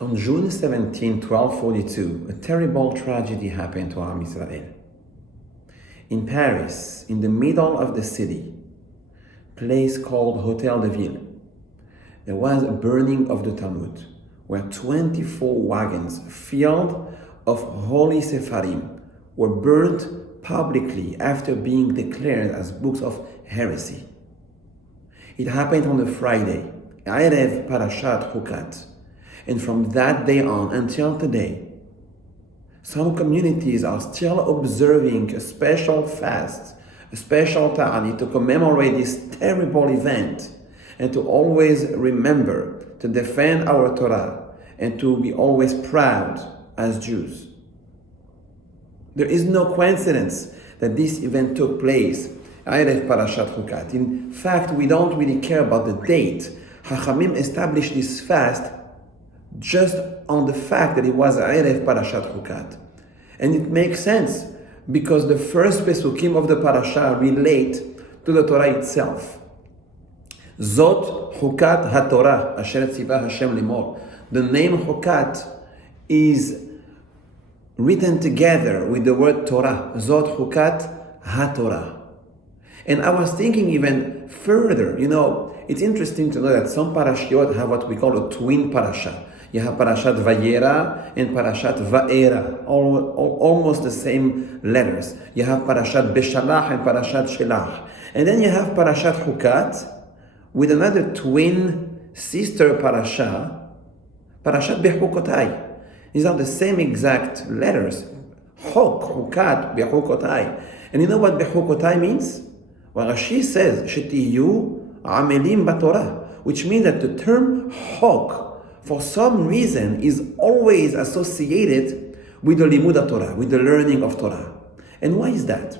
On June 17, 1242, a terrible tragedy happened to Am Israel. In Paris, in the middle of the city, place called Hotel de Ville, there was a burning of the Talmud, where 24 wagons filled of holy Sepharim were burnt publicly after being declared as books of heresy. It happened on a Friday, Erev Parashat Hukat, and from that day on until today, some communities are still observing a special fast, a special ta'ani to commemorate this terrible event and to always remember to defend our Torah and to be always proud as Jews. There is no coincidence that this event took place, Erev Parashat Hukat. In fact, we don't really care about the date. Chachamim established this fast just on the fact that it was Erev Parashat Hukat. And it makes sense because the first Pesukim of the Parasha relate to the Torah itself. Zot Hukat HaTorah, Asher Tzivah Hashem Limor. The name Hukat is written together with the word Torah. Zot Hukat HaTorah. And I was thinking even further, it's interesting to know that some parashiot have what we call a twin parasha. You have Parashat Vayera and Parashat Va'era, almost the same letters. You have Parashat Beshalach and Parashat Shelach. And then you have Parashat Hukat with another twin sister parasha, Parashat Bechukotai. These are the same exact letters. Hukat, Bechukotai. And you know what Bechukotai means? Well, Rashi says, Shetiyu amelim batorah, which means that the term Hok, for some reason, is always associated with the limud Torah, with the learning of Torah. And why is that?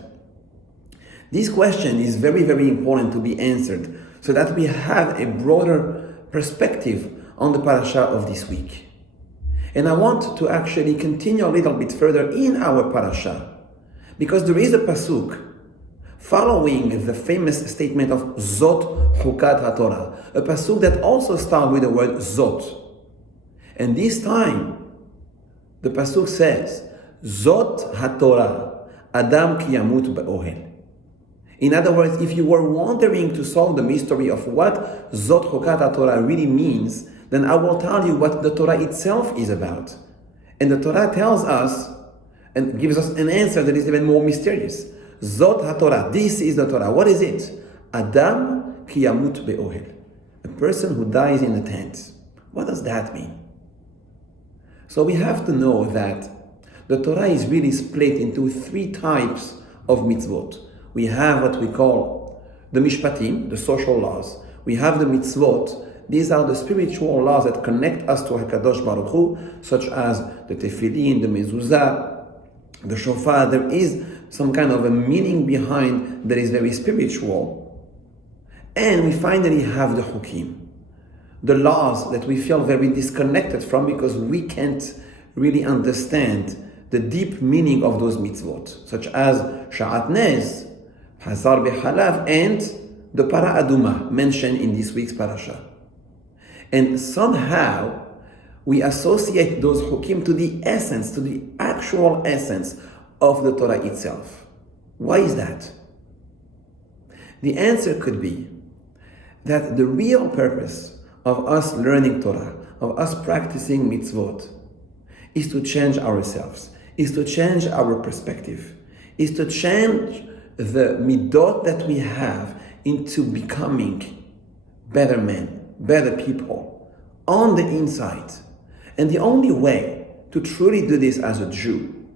This question is very, very important to be answered so that we have a broader perspective on the parasha of this week. And I want to actually continue a little bit further in our parasha because there is a pasuk following the famous statement of Zot Hukat HaTorah, a pasuk that also starts with the word Zot. And this time, the pasuk says, Zot HaTorah, Adam ki yamut ba'ohel. In other words, if you were wondering to solve the mystery of what Zot Hukat HaTorah really means, then I will tell you what the Torah itself is about. And the Torah tells us and gives us an answer that is even more mysterious. Zot HaTorah, this is the Torah. What is it? Adam ki yamut be'ohel. A person who dies in a tent. What does that mean? So we have to know that the Torah is really split into three types of mitzvot. We have what we call the mishpatim, the social laws. We have the mitzvot. These are the spiritual laws that connect us to HaKadosh Baruch Hu, such as the tefillin, the mezuzah, the shofar. There is some kind of a meaning behind that is very spiritual. And we finally have the hukim, the laws that we feel very disconnected from because we can't really understand the deep meaning of those mitzvot, such as Sha'atnez, Hazar B'Halav, and the Para Aduma mentioned in this week's parasha. And somehow we associate those hukim to the essence, to the actual essence of the Torah itself. Why is that? The answer could be that the real purpose of us learning Torah, of us practicing mitzvot, is to change ourselves, is to change our perspective, is to change the midot that we have into becoming better men, better people on the inside. And the only way to truly do this as a Jew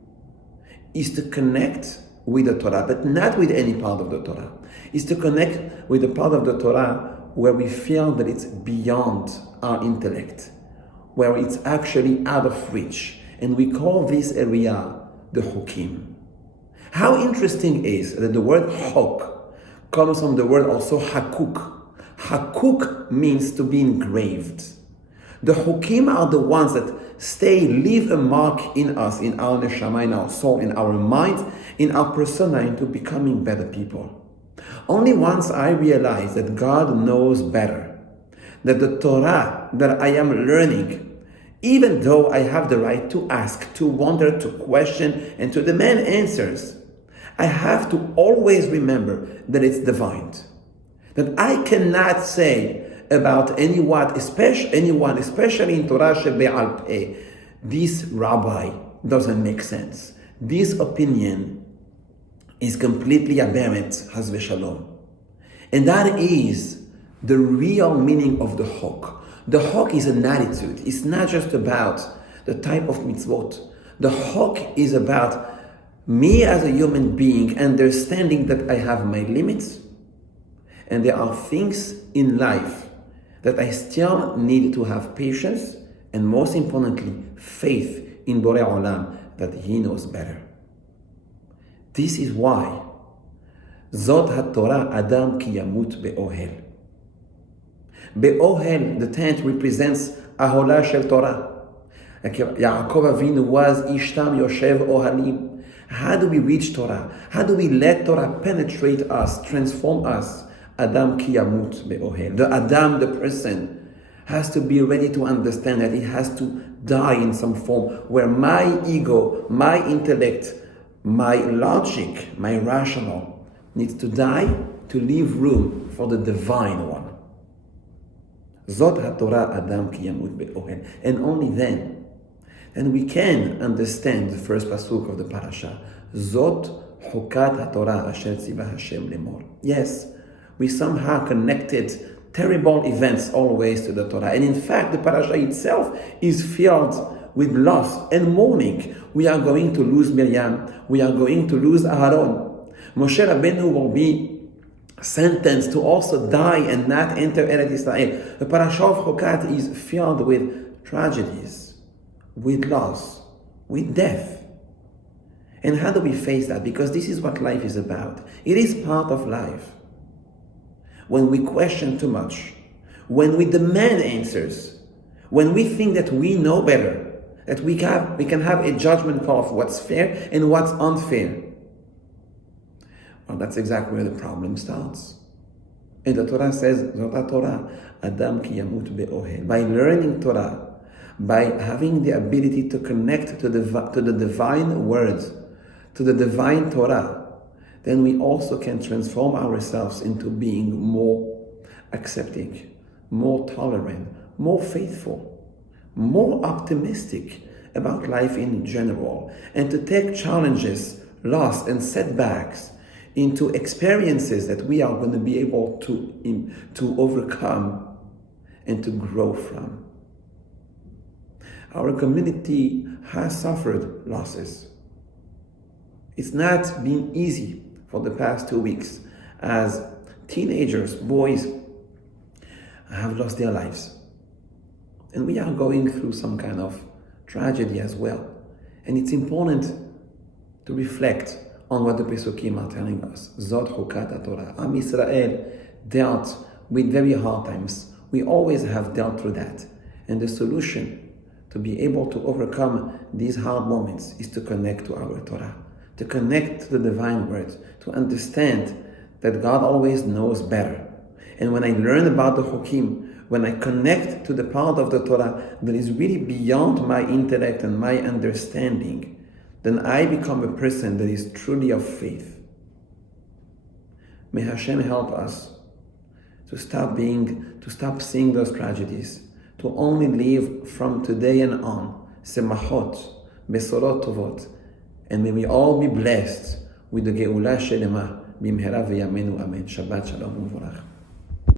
is to connect with the Torah, but not with any part of the Torah. Is to connect with the part of the Torah where we feel that it's beyond our intellect, where it's actually out of reach. And we call this area the hukim. How interesting is that the word hok comes from the word also hakuk. Hakuk means to be engraved. The hukim are the ones that leave a mark in us, in our neshama, in our soul, in our mind, in our persona, into becoming better people. Only once I realized that God knows better, that the Torah that I am learning Even though I have the right to ask, to wonder, to question, and to demand answers, I have to always remember that it's divine. That I cannot say about anyone, especially in Torah shebe'al peh, this rabbi doesn't make sense. This opinion is completely aberrant, has v'shalom. And that is the real meaning of the Hok. The Hok is an attitude. It's not just about the type of mitzvot. The Hok is about me as a human being understanding that I have my limits and there are things in life that I still need to have patience and, most importantly, faith in Borei Olam that He knows better. This is why Zot HaTorah Adam ki yamut be'ohel. Be'ohel, the tent, represents Ahola shel Torah. Like Yaakov Avinu was Ishtam Yoshev Ohalim. How do we reach Torah? How do we let Torah penetrate us, transform us? Adam ki yamut be'ohel. The Adam, the person, has to be ready to understand that he has to die in some form where my ego, my intellect, my logic, my rational needs to die to leave room for the divine one. Zot HaTorah Adam ki yamut be'ohel. And only then we can understand the first pasuk of the Parashat. Zot Hukat HaTorah asher tzivah Hashem lemor. Yes, we somehow connected terrible events always to the Torah. And in fact, the Parashat itself is filled with loss and mourning. We are going to lose Miriam. We are going to lose Aaron. Moshe Rabbeinu will be sentenced to also die and not enter Eretz Israel. The Parashat of Hukat is filled with tragedies, with loss, with death. And how do we face that? Because this is what life is about. It is part of life. When we question too much, when we demand answers, when we think that we know better, that we can have a judgment call of what's fair and what's unfair. Well, that's exactly where the problem starts. And the Torah says, Zot Torah, Adam ki yamut be'ohel. By learning Torah, by having the ability to connect to the divine words, to the divine Torah, then we also can transform ourselves into being more accepting, more tolerant, more faithful, more optimistic about life in general, and to take challenges, loss, and setbacks into experiences that we are going to be able to overcome and to grow from. Our community has suffered losses. It's not been easy for the past 2 weeks as teenagers, boys, have lost their lives. And we are going through some kind of tragedy as well. And it's important to reflect on what the Pesukim are telling us. Zot Hukat Torah. Am Israel dealt with very hard times. We always have dealt through that. And the solution to be able to overcome these hard moments is to connect to our Torah, to connect to the divine words, to understand that God always knows better. And when I learn about the Hukim, when I connect to the part of the Torah that is really beyond my intellect and my understanding, then I become a person that is truly of faith. May Hashem help us to stop seeing those tragedies, to only live from today and on, semachot, besorot tovot, and may we all be blessed with the Geula Shelema, bimhera v'yamenu amen. Shabbat shalom u'vorach.